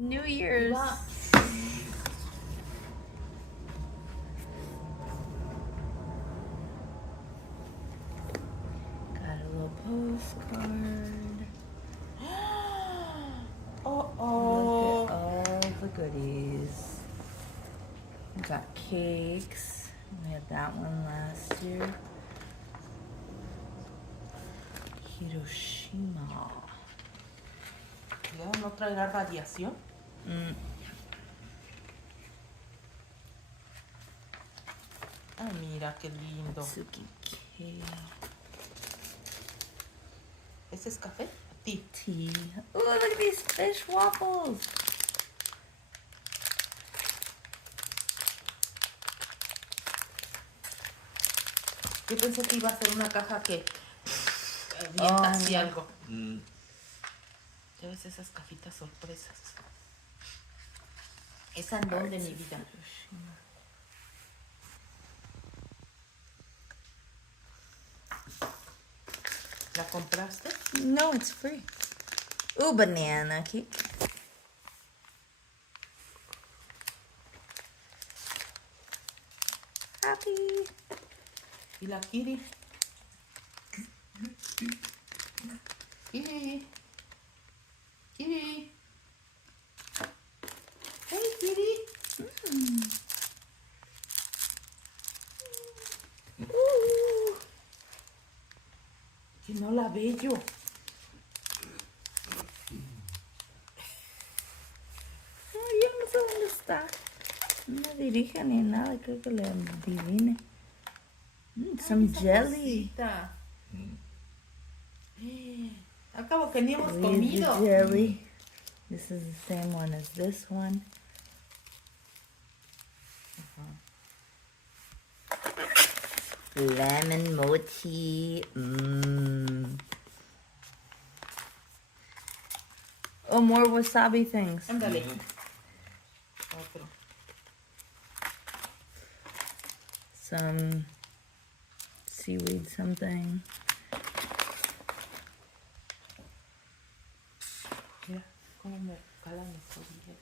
New Year's. Got a little postcard. Oh. Look at all the goodies. We got cakes. We had that one last year. Hiroshima. ¿Ya no traerá radiación? Ay, mira qué lindo. Suki cake. ¿Ese es café? Tea. Tea. Oh, look at these fish waffles. Yo pensé que iba a ser una caja que avienta así algo. Ya ves esas cajitas sorpresas. ¿Es en dónde, mi vida? ¿La compraste? No, it's free. Ooh, banana cake. Happy. ¿Y la Kiri? Kiri. Kiri. Hey, Kiri. Que no la veo yo. No, yo no sé dónde está. No me dirige ni nada, creo que le adivine. Some jelly. Cosita. Al cabo que ni hemos Leave comido. the jelly. This is the same one as this one. Lemon mochi. Oh, more wasabi things. Ándale. Otro. Some seaweed something. Mira cómo me calan las rodillas.